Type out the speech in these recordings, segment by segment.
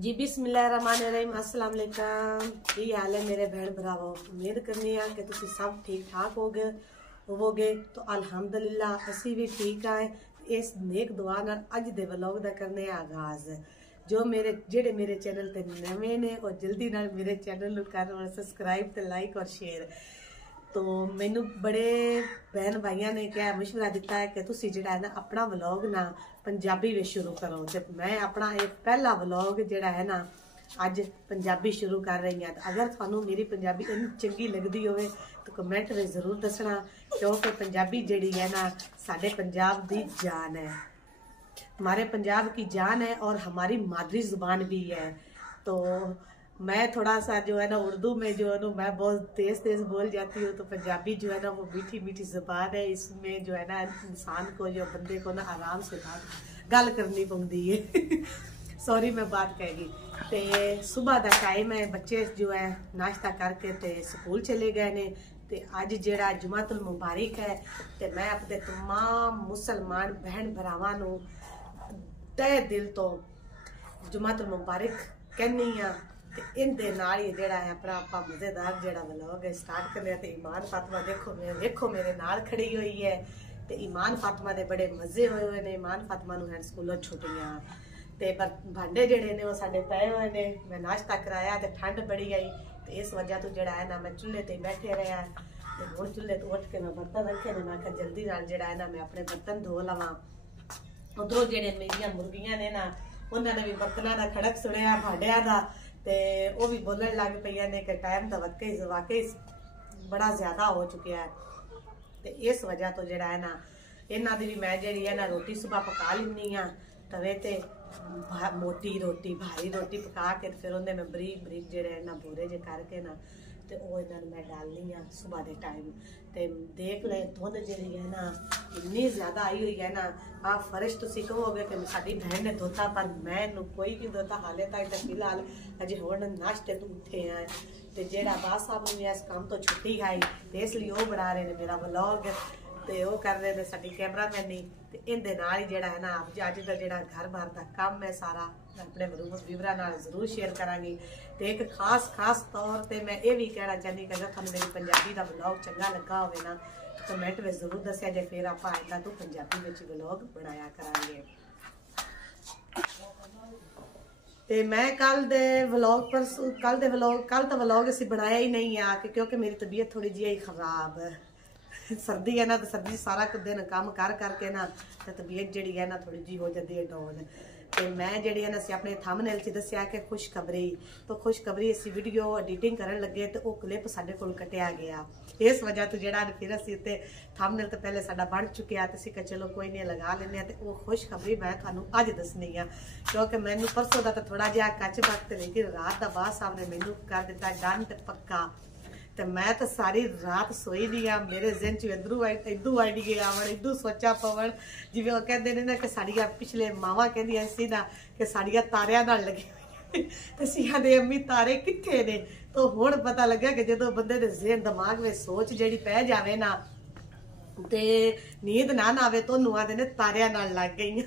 जी बिस्मिल्लाहिर्रहमानिर्रहीम अस्सलाम वालेकुम। की हाल है मेरे भैन भरावो। उम्मीद करनी है कि तुसी सब ठीक ठाक होवोगे। तो अल्हम्दुलिल्लाह असी भी ठीक आए। इस नेक दुआ नाल अज दे व्लॉग दा करने आगाज। जो जेड़े मेरे चैनल ते नवे ने और जल्दी नाल मेरे चैनल नू कर सब्सक्राइब ते लाइक और शेयर। तो मैनू बड़े बहन भाइयों ने क्या मशवरा दिता है कि तुसी जिहड़ा है ना अपना व्लॉग ना पंजाबी में शुरू करो। तो मैं अपना एक पहला व्लॉग जिहड़ा है ना अज पंजाबी शुरू कर रही हूँ। अगर थानू मेरी पंजाबी चंगी लगती होवे तो कमेंट में जरूर दसना, क्योंकि पंजाबी जिहड़ी है ना साडे पंजाब दी जान है, हमारे पंजाब की जान है और हमारी मादरी जुबान भी है। तो मैं थोड़ा सा जो है ना उर्दू में जो है ना मैं बहुत तेज तेज बोल जाती हूँ। तो पंजाबी जो है ना वो मीठी मीठी जुबान है, इसमें जो है ना इंसान को जो बंदे को ना आराम से गल करनी पौंदी है। सॉरी मैं बात कहेगी। तो सुबह का टाइम है, बच्चे जो है नाश्ता करके ते स्कूल चले गए ने। ते अज जेड़ा जुमातुल मुबारक है ते मैं अपने तमाम मुसलमान बहन भरावां नू तहे दिल तो जुमातुल मुबारक कहनी हाँ। इनके नाल ही जेड़ा है अपना आप मजेदार जेड़ा व्लॉग है स्टार्ट करने। ते ईमान फातिमा देखो मेरे नाल खड़ी हुई है। ते ईमान फातिमा दे बड़े मजे होए हुए ने। ईमान फातिमा नू हैं स्कूलों छुट्टियां ते भांडे जेड़े ने वो साडे पए हुए ने। मैं नाश्ता कराया ते ठंड बड़ी आई ते इस वजह तो जेड़ा है ना मैं चूल्हे ते बैठे रहा ते हुण चूल्हे तो उठ के मैं बर्तन रखे ने। मैं आखिया जल्दी नाल जेड़ा है ना मैं अपने बर्तन धो लवां। उधरों जेड़े मेरियां मुर्गियां ने ना उन्होंने भी बर्तनों का खड़क सुनिया भांडिया का ते वो भी बोलन लग पई ने कि टाइम तो वाकई बड़ा ज्यादा हो चुका है। तो इस वजह तो जेड़ा है ना इन्हां दी भी मैं जेड़ी है ना रोटी सुबह पका लैनी हाँ तवे ते। मोटी रोटी भारी रोटी पका के फिर उन्हें मैं बरीक बरीक जेड़े है ना भूरे जे करके ना तो वो इन्हां मैं डालनी हाँ सुबह के टाइम। तो देख ले धुंध जी है ना इन्नी ज्यादा आई हुई है ना। आप फर्श तुम कहोगे कि साड़ी बहन ने धोता, पर मैं कोई नहीं धोता हाले तक। तो फिलहाल अजे हुण नाश्ते तो उठे हैं तो जेड़ा बास साहब ने इस काम तो छुट्टी खाई तो इसलिए वो बना रहे हैं मेरा व्लॉग ते वो कर रहे हैं साडी कैमरामैन नहीं। तो इनके नाल ही जेड़ा है ना अज का जेड़ा घर बार का काम है सारा अपने व्यूवरां नाल जरूर शेयर करांगी। तो एक खास तौर पर मैं ये भी कहना चाहती कि अगर तुहानूं मेरी पंजाबी का व्लॉग चंगा लगा होवे ना तो कमेंट में जरूर दस्या जे, फिर आप आइंदा तो पंजाबी में व्लॉग बनाया करांगे। ते मैं कल तो व्लॉग असी बनाया ही नहीं आ क्योंकि मेरी तबीयत थोड़ी जी खराब है। सर्दी है ना तो सर्दी सारा दिन काम कर करके ना तो तबीयत जी है ना थोड़ी जी हो जाती है डाउन। तो मैं जी है ना असी अपने थंबनेल च दस्या कि खुशखबरी तो खुशखबरी असी वीडियो एडिटिंग करन लगे तो वो क्लिप साडे कोल कटिया गया। इस वजह तो जेड़ा फिर असी उत्ते थंबनेल तो पहले साडा बन चुकिया तो असी चलो कोई नहीं लगा लेने। तो वो खुशखबरी मैं थानू अज दसनी है क्योंकि मैनू परसों का तो थोड़ा जिहा कच वक्त लेकिन रात का बास साहब ने मैनू कर दिता डन ते पक्का। तो मैं तो सारी रात सोई नहीं हाँ। मेरे जिन च इधू आइडिए आवन इधू सोचा पवन जिवें वो कहते हैं ना कि साड़ियाँ पिछले मावां कहदियां सी ना कि साड़ियाँ तारियां नाल लगी हुई तो सिया दे अम्मी तारे कित्थे ने। तो हुण पता लग्या कि जो बंदे दे ज़हन दिमाग में सोच जिहड़ी पै जावे ना ते नींद ना आवे तो आते ने तारियां नाल लग गई।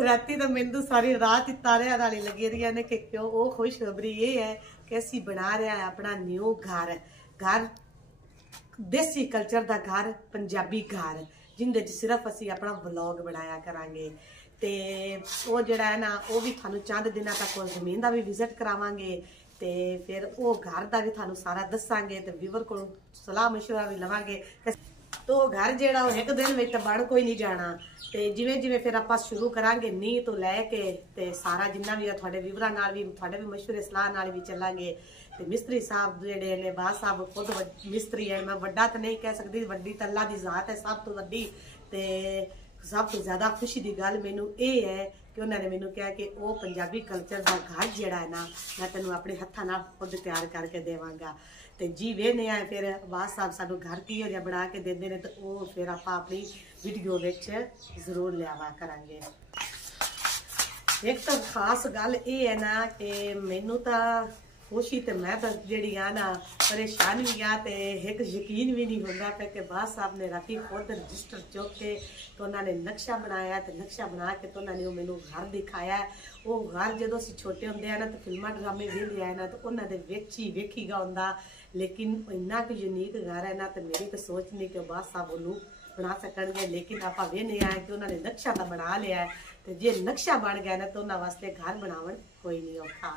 राती तो मैनू सारी रात ही तारियां नाल ही लगी रही ने कि क्यों। वो खुशखबरी ये है कि असी बना रहे हैं अपना न्यू घर देसी कल्चर का घर पंजाबी घर जिंदे सिर्फ असी अपना व्लॉग बनाया करांगे। ते वो जिहड़ा है ना वो भी थानू चंद दिनों तक वो जमीन का भी विजिट करावांगे ते फिर वो घर का भी थानू सारा दसांगे ते व्यूवर को सलाह मशवरा भी लवांगे। तो घर जेड़ा एक दिन में तो बन कोई नहीं जाना। तो जिवें जिवें फिर आप शुरू करांगे नी तो लैके ते सारा जिन्ना भी थोड़े व्यूवरां नाल भी थोड़े भी मशवरे सलाह नाल भी चलांगे। तो मिस्त्री साहब जेड़े ने बास साहब खुद मिस्त्री है, मैं वड्डा तो नहीं कह सकती, वड्डी तो अल्लाह दी जात है सब तो वड्डी। ते सब तो ज़्यादा खुशी की गल मैनू ये है कि उन्होंने मैनू कहा कि वो पंजाबी कल्चर का घर जेड़ा है ना मैं तेन अपने हत्थां नाल खुद तैयार करके देवांगा। तो जी वेने आए फिर बास साहब सानू घर की हो बना के देंदे ने तो वो फिर आप अपनी वीडियो विच जरूर लियावा करांगे। एक तो खास गल ये है ना कि मैनू तो खुशी तो मैं तो जी ना परेशान भी हाँ, तो एक यकीन भी नहीं होता पे कि बास साहब ने राती खुद रजिस्टर चुक के तो उन्होंने नक्शा बनाया, तो नक्शा बना के तो उन्होंने मैनू घर दिखाया। वो घर जो असीं छोटे होंदे आ ना तो फिल्मां ड्रामे वेखदे आए ना तो उन्होंने विच ही वेखीगा हुंदा, लेकिन इन्ना क यूनीक घर है ना, तो मेरी तो सोच नहीं कि बास साहब उन्होंने बना सकणगे, लेकिन आप वेखने आए कि उन्होंने नक्शा तो बना लिया है। तो जे नक्शा बन गया ना तो उन्होंने वास्ते घर बनावन कोई नहीं औखा।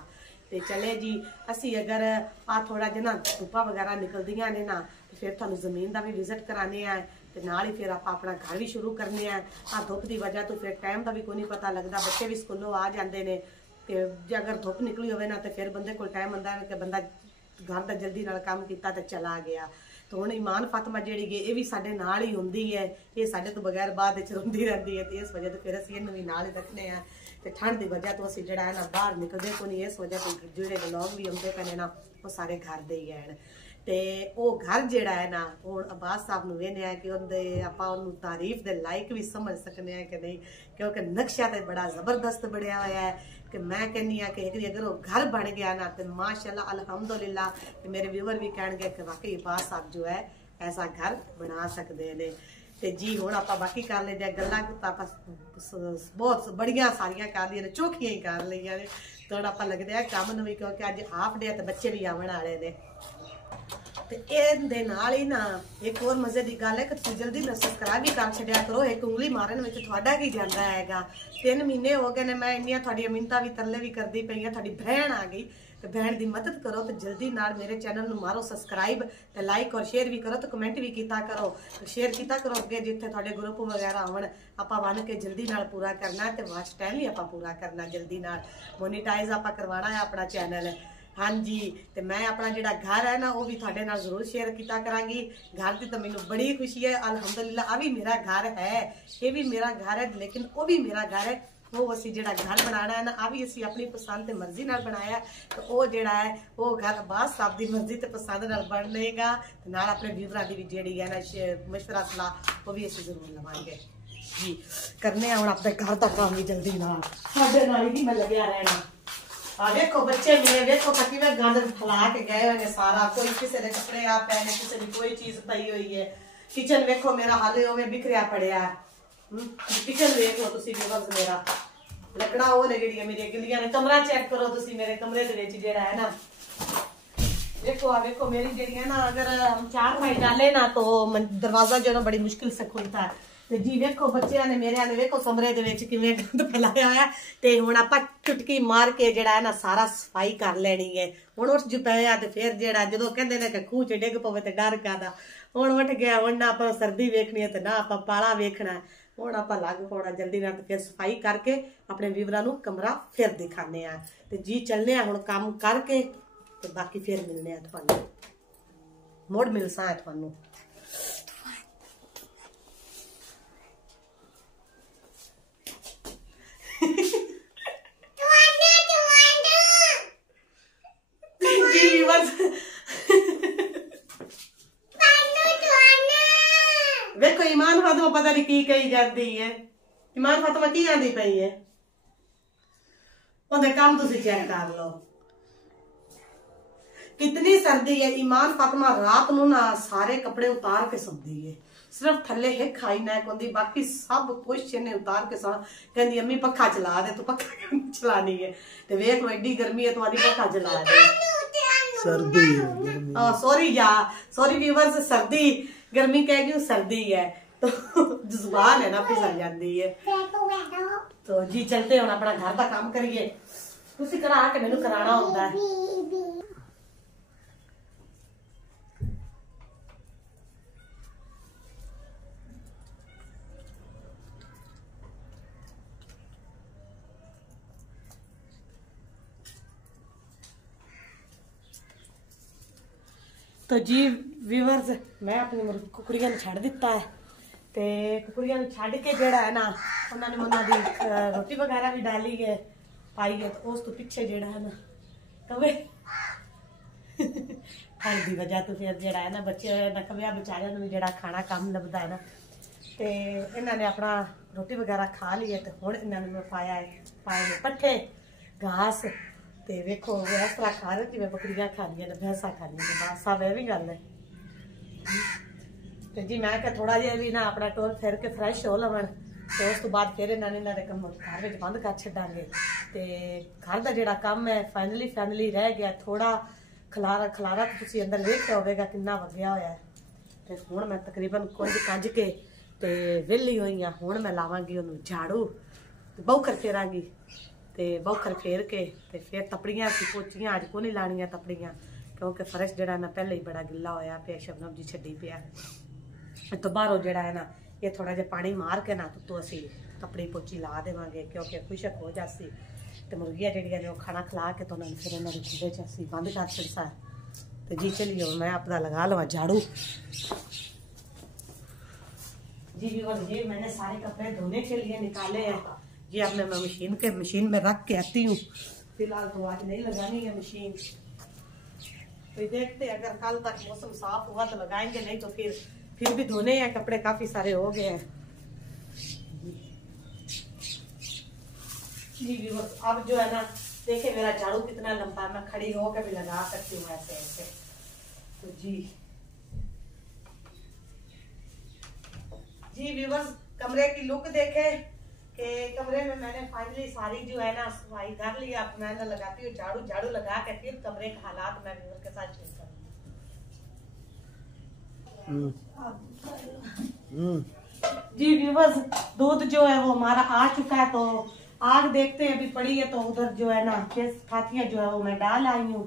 तो चले जी असी अगर आ थोड़ा जिहा धुप्पा वगैरह निकलदियां ने ना तो फिर तुहानूं जमीन का भी विजिट कराने हैं, तो नाल ही फिर आप अपना घर भी शुरू करने हैं। आ धुप की वजह तो फिर टाइम का भी कोई नहीं पता लगता, बच्चे भी स्कूलों आ जाते हैं। तो जे अगर धुप निकली होवे ना तो फिर बंदे को टाइम होंदा है कि बंदा घर का जल्दी नाल काम किया तो चला गया। तो हुण ईमान फातिमा जिहड़ी है ये भी साडे नाल ही हुंदी है, ये साडे तो बगैर बाद विच रोंदी रहंदी है। तो इस वजह तो फिर असीं इहनूं भी नाल ही रखने हैं। तो ठंड की वजह तो असीं जिहड़ा है ना बाहर निकलदे को नहीं, इस वजह तो जिहड़े व्लॉग भी आउंदे पे ना वो सारे घर दे ही हैं। तो वो घर जिहड़ा है ना हुण अब्बास साहब नूं वेखने कि उहदे आपां उहनूं तारीफ दे लायक भी समझ सकने हैं कि नहीं, क्योंकि नक्शा तो बड़ा जबरदस्त बनिया हुआ है। कि मैं कहनी हाँ कि एक अगर वो घर बन गया ना तो माशाल्लाह अल्हम्दुलिल्लाह, तो मेरे व्यूवर भी कहेंगे कि वाकई अब्बास साहब जो है ऐसा घर बना सकते हैं। तो जी हुण आपां बाकी कर लेंदे गल्लां तो आपां बहुत बड़ियां सारियां कर लियां ने, चोखियां ही कर लईआं ने। तो हुण आपां लगदे आ काम नूं भी, क्योंकि अज हाफ डे ते बच्चे भी आवन वाले ने। तो ये नाल ही ना एक और मजे की गल है कि तुसीं जल्दी ना सबसक्राइब भी कर छड्या करो। एक उंगली मारन विच तुहाडा की जांदा हैगा। 3 महीने हो गए ने मैं इन्नियां तुहाडीआं मिन्नतां भी तरले भी करदी पई आं, तुहाडी बहन आ गई तो बहन की मदद करो। तो जल्दी नाल मेरे चैनल नूं मारो सबसक्राइब, तो लाइक और शेयर भी करो, तो कमेंट भी कीता करो, तो शेयर कीता करो अगे जिथे तुहाडे ग्रुप वगैरह आवन। आपां बन के जल्दी नाल पूरा करना, तो वॉच टाइम भी आपां पूरा करना जल्दी नाल। मोनीटाइज आपां करवाना है अपना चैनल। हाँ जी, तो मैं अपना जिहड़ा घर है ना वो भी तुहाडे नाल जरूर शेयर किया करांगी। घर की तो मैनूं बड़ी खुशी है अल्हम्दुलिल्लाह। आ भी मेरा घर है, ये भी मेरा घर है, लेकिन वो भी मेरा घर है। वो असीं जिहड़ा घर बनाना है ना आ भी असीं अपनी पसंद ते मर्जी नाल बनाया। तो वो जिहड़ा है वो घर अब्बास साहब की मर्जी ते पसंद नाल बनेगा। ते नाल अपने व्यूवरां दी भी जिहड़ी है ना मशवरा सलाह वो भी असीं जरूर लवांगे जी। करने हुण अपने घर दा काम भी जल्दी नाल, साडे नाल ही मैं लग्या रहना। देखो बच्चे मेरे देखो किवें गंद फैला के गए हुए ने सारा, कोई किसी के कपड़े आ पे ने, किसी की कोई चीज पई हुई है। किचन देखो मेरा हाले ओवें बिखरिया पड़िया है। किचन देख लो तुसीं व्यूअर्स, मेरा लकड़ा वो ने जेहड़ियां मेरी गिलियां ने। कमरा चेक करो तुसीं मेरे कमरे दे विच जेहड़ा है ना, देखो आ देखो मेरी जेहड़ियां ना अगर हम 4 भाई डाले ना तो दरवाजा जो ना बड़ी मुश्किल से खुलता है। तो जी वेखो बच्चों ने मेरे ने वेखो कमरे दे विच किवें गंद फैलाया है। तो हुण आपां चुटकी मार के जेहड़ा है ना सारा सफाई कर लेनी है। हुण उठ जो पे आ, तो फिर जेहड़ा जदों कहंदे ने कि खूह च डिग पवे ते डर कादा, हुण उठ गया। हुण ना आपां सर्दी वेखनी है ते ना आपां पाला वेखना है। हुण आपां लग पौना जल्दी नाल, फिर सफाई करके अपने व्यूवरां नूं कमरा फिर दिखाने आ। ते जी चलने आ हुण काम करके, ते बाकी फिर मिलने आ तुहानूं, मुड़ मिलसां तुहानूं। देखो ईमान फातिमा पता नहीं की कही जाती है। ईमान फातिमा की आंदी पई है, उहदे काम तुसीं चेक कर लो कितनी सर्दी है। ईमान फातिमा रात नूं ना सारे कपड़े उतार के सौंदी है, सिर्फ थले हिक खाई नैक होंदी, बाकी सब कुछ इन्हें उतार के सौ। कहंदी अम्मी पक्खा चला दे, तू पक्खा चलानी है। तो वेख लो एडी गर्मी है, तुम्हारी पक्खा चला दे। सर्दी है, सॉरी या सॉरी व्यूअर्स, सर्दी गर्मी कह गई सर्दी है तो जुबान है ना फिसल जाती है। तो जी चलते हुण अपना घर का काम करिए, तुसीं करा के मैनूं कराना होंदा है। तो जी व्यूअर्स मैं अपनी कुकड़ियां छड़ दिता है। तो कुकड़ियां छड़ के जेड़ा है ना उन्होंने उन्होंने रोटी वगैरह भी डाली है पाई है। तो उस तो पिछे जेड़ा है ना कवे ठंड की वजह तो फिर जेड़ा है ना बच्चे ना कविया बेचारियां भी जेड़ा खाना कम लभदा है ना। तो इन्होंने अपना रोटी वगैरह खा ली है। तो हुण इन्होंने मैं पाया है पट्ठे घास ਤੇ ਵੇਖੋ ਇਸ ਤਰ੍ਹਾਂ ਖਾ ਰਹੇ ਜਿਵੇਂ ਬੱਕਰੀਆਂ ਖਾਣੀਆਂ ਨੇ ਭੈਂਸਾਂ ਖਾਣੀਆਂ ਨੇ ਬਸ ਸਭ ਇਹ ਵੀ ਗੱਲ ਹੈ। ਤੇ ਜੀ ਮੈਂ ਕਿਹਾ ਥੋੜਾ ਜਿਹਾ ਵੀ ਨਾ ਆਪਣਾ ਟੋਰ ਫਿਰ ਕੇ ਫਰੈਸ਼ ਹੋ ਲਵਣ ਤੇ ਉਸ ਤੋਂ ਬਾਅਦ ਫਿਰ ਇਹਨਾਂ ਦੇ ਕੰਮ ਘਰ ਵਿੱਚ ਬੰਦ ਕਰ ਛੱਡਾਂਗੇ। ਤੇ ਘਰ ਦਾ ਜਿਹੜਾ ਕੰਮ ਹੈ ਫਾਈਨਲੀ ਰਹਿ ਗਿਆ ਥੋੜਾ ਖਲਾਰਾ ਤਾਂ ਤੁਸੀਂ ਅੰਦਰ ਵੇਖਿਆ ਹੋਵੇਗਾ ਕਿੰਨਾ ਵਗਿਆ ਹੋਇਆ ਹੈ। ਤੇ ਹੁਣ ਮੈਂ ਤਕਰੀਬਨ ਕੁਝ ਕੱਜ ਕੇ ਤੇ ਵਿਹਲੀ ਹੋਈ ਹਾਂ। ਹੁਣ ਮੈਂ ਲਾਵਾਂਗੀ ਉਹਨੂੰ ਝਾੜੂ ਤੇ ਬੌਖਰ ਫੇਰਾਂਗੀ ਤੇ ਬੌਖਰ ਫੇਰ ਕੇ ਤੇ ਫਿਰ ਤਪੜੀਆਂ ਸੀ ਪੋਚੀਆਂ ਅੱਜ ਕੋ ਨਹੀਂ ਲਾਣੀਆਂ ਤਪੜੀਆਂ ਕਿਉਂਕਿ ਫਰਸ਼ ਜਿਹੜਾ ਨਾ ਪਹਿਲੇ ਹੀ ਬੜਾ ਗਿੱਲਾ ਹੋਇਆ ਪਿਆ ਸ਼ਬਨਮ ਜੀ ਛੱਡੀ ਪਿਆ। तो बाहरों जड़ा है ना ये थोड़ा जिहा पानी मार के ना तो असी कपड़े पोची ला देवांगे क्योंकि खुशक हो जासी। तो मुर्गियां जड़ियां ने खाना खिला के तो उन्होंने फिर उन्होंने चूल्हे च असी बंद कर छड़सा। तो जी चलिए मैं अपना लगा लवा झाड़ू। जी व्यूअर्स ये मैंने सारे कपड़े धोने के लिए निकाले हैं। ये अब मैं मशीन में रख के आती हूँ। फिलहाल तो आज नहीं लगानी है मशीन तो देखते अगर कल तक मौसम साफ हुआ तो लगाएंगे नहीं तो फिर भी धोने हैं कपड़े काफी सारे हो गए हैं। जी अब जो है ना देखिए मेरा झाड़ू कितना लंबा मैं खड़ी होकर भी लगा सकती हूँ ऐसे ऐसे। तो जी व्यूअर्स कमरे की लुक देखे कि कमरे में मैंने फाइनली सारी जो है ना सफाई कर लिया। अब मैं लगाती हूँ झाड़ू लगा के फिर कमरे के हालात मैं व्यूअर के साथ शेयर करूँगी। जी व्यूअर्स दूध जो है वो हमारा आ चुका है तो आग देखते हैं अभी पड़ी है तो उधर जो है ना फातियां जो है वो मैं डाल आई हूँ।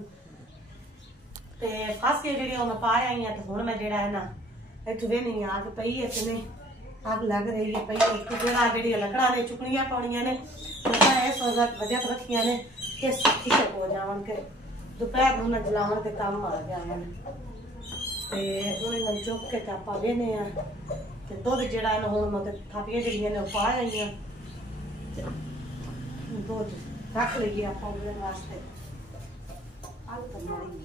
ते फासियां जड़ियां मैं पा आई हैं तो हुण मैं जेड़ा है ना इत्थों वे नहीं आग पई है कि नहीं आग लग रही है पई है जेड़ा जेड़ी लकड़ा ने चुकनियां पाउणियां ने मैं इस वजह तो रखियां ने कि ठीक हो जावन के दोपहर नूं ना जलावन ते काम आ गया है। ते हुण इन्हां चुक के आपां वेने आ ते दुध जेड़ा है ना हुण मैं थापियां जड़ियां ने पा आई हैं दूध रख लीजिए आपां उगलण वास्ते। आग तो मारी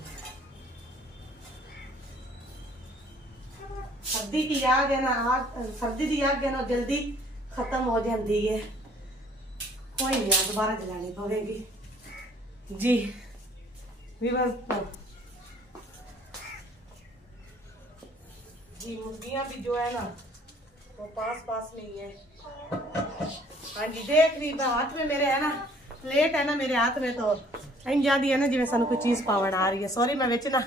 सर्दी की आग है ना सर्दी की आग है ना जल्दी खत्म हो जाती है कोई नहीं दोबारा जलानी पवेगी। जी जी मुर्गियां भी जो है ना वो पास नहीं है। हाँ जी देख रही हाथ में मेरे है ना प्लेट है ना मेरे हाथ में तो इन जाती है ना जिवें सानू कोई चीज पावन आ रही है। सॉरी मैं विच ना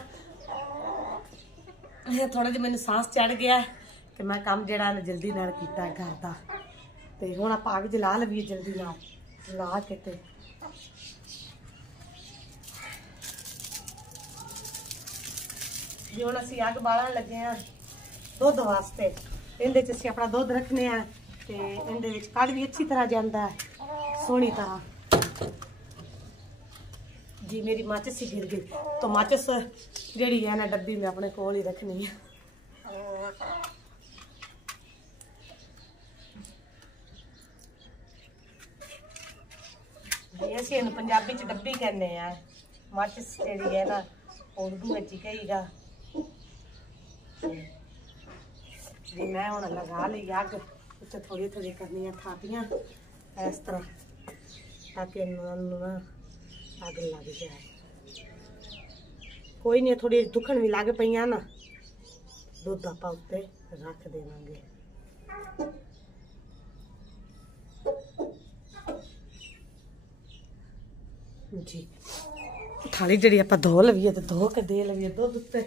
थोड़ा जिहा मैनूं सांस चढ़ गया कि मैं काम जड़ा ना जल्दी नाल कीता है घर दा ते हुण आपां अग जला लवीए जल्दी नाल ला के ते जी हुण असीं अग बालण लगे हां दुध वास्ते। इहदे च असीं अपना दुध रखने आ ते इहदे विच कड़ भी अच्छी तरह जांदा है सोहनी तरह। जी मेरी माचिस ही गिर गई तो माचिस जड़ी है ना डब्बी में अपने कोल ही रखनी है। जी असीं पंजाबी च डब्बी कहने आ माचिस जड़ी है ना उर्दू में ही कहीगा। जी मैं हुण लगा ली अग उसे थोड़ी करनी है थापियां इस तरह ताकि अग लग जाए। कोई नहीं थोड़ी दुखन भी लग पई ना दुध आपां उत्ते रख देवांगे। जी थाली जड़ी आपां धो लवीए ते धो के दे लवीए दुध उत्ते।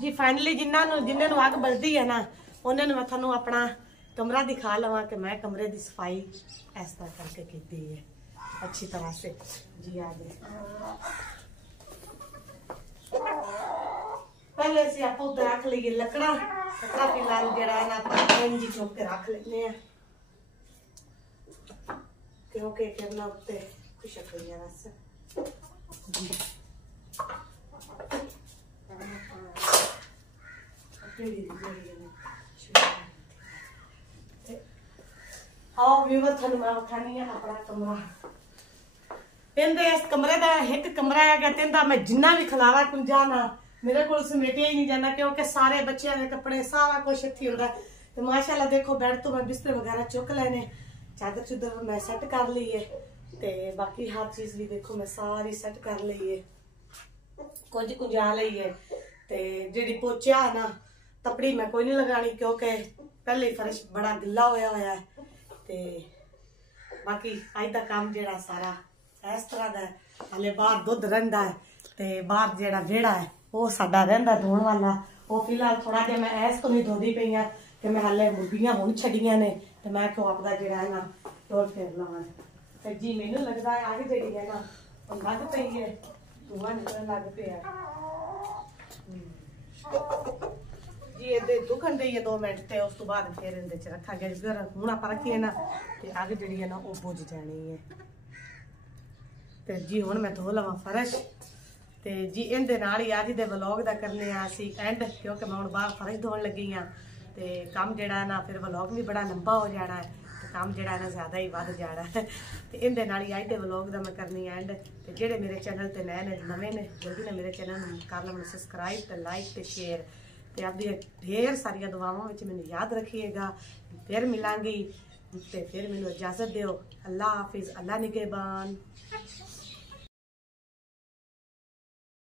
जी फाइनली जिन्होंने अग बलदी है ना उन्होंने मैं थानू अपना कमरा दिखा लवा कि मैं कमरे की सफाई इस तरह करके की है अच्छी तरह से। जी आ गए पहले से आप उधर रख लीए लकड़ा फिलहाल जरा है ना जी चुक के रख लेने क्योंकि करना उत्ते खुशक हुई है बस। हाँ व्यूअर थानू मैं विखानी है अपना कमरा। इस कमरे का एक कमरा है मैं जिन्ना भी खलारा कुंजा ना मेरे को समेटिया ही नहीं जाना क्योंकि सारे बच्चों के कपड़े सारा कुछ इत्थे होंदा है। तो माशाल्लाह देखो बेड तो मैं बिस्तर वगैरह चुक लेने, चादर चुदर मैं सेट कर ली है, ते बाकी हर चीज भी देखो मैं सारी सेट कर ली है, कुछ कुंजा ली है। ते जेडी पोचा है ना तपड़ी मैं कोई नहीं लगानी क्योंकि पहले फर्श बड़ा गिला होया है। ते बाकी अज का काम जेड़ा सारा इस तरह का है। हाले बाहर दुध रहिंदा है ते बाहर जेड़ा वेड़ा है वो साडा रहिंदा धोण वाला, वो फिलहाल थोड़ा जिहा मैं ऐस तो नहीं धोदी पई आ कि मैं हाले मुर्गियां हुण छड्डियां ने ते मैं क्यों आपदा जेड़ा है ना तोड़ फेर लवां। ते जी मैनू लगदा है आगे जेड़ी है ना लग पई है, धुआं निकलण लग पिया जी। ये दुखन दे 2 मिनट ते उस तो बाद फिर इहदे च रखांगे। अगर हुण आपां रखीए ना ते आगे जेड़ी है ना वो बुझ जानी है। ते जी हुण मैं धो लवां फर्श ते जी इहदे नाल ही अज दे व्लॉग दा करने आ असीं एंड, क्योंकि मैं हुण बाहर फर्श धोण लगी हाँ ते काम जेड़ा ना फिर व्लॉग भी बड़ा लंबा हो जाना है, काम जेड़ा ना ज़्यादा ही वध जाना है। तो इहदे नाल ही अज दे व्लॉग दा मैं करनी एंड। ते जेड़े मेरे चैनल ते नए ने नवे ने जल्दी ने मेरे चैनल नूं कर लवन सबसक्राइब ते लाइक ते शेयर ते आपदी ढेर सारिया दुआवां विच मैनूं याद रखिएगा। फिर मिलांगी ते फिर मैनूं इजाजत दिओ। अल्लाह हाफिज़, अल्लाह निगहबान।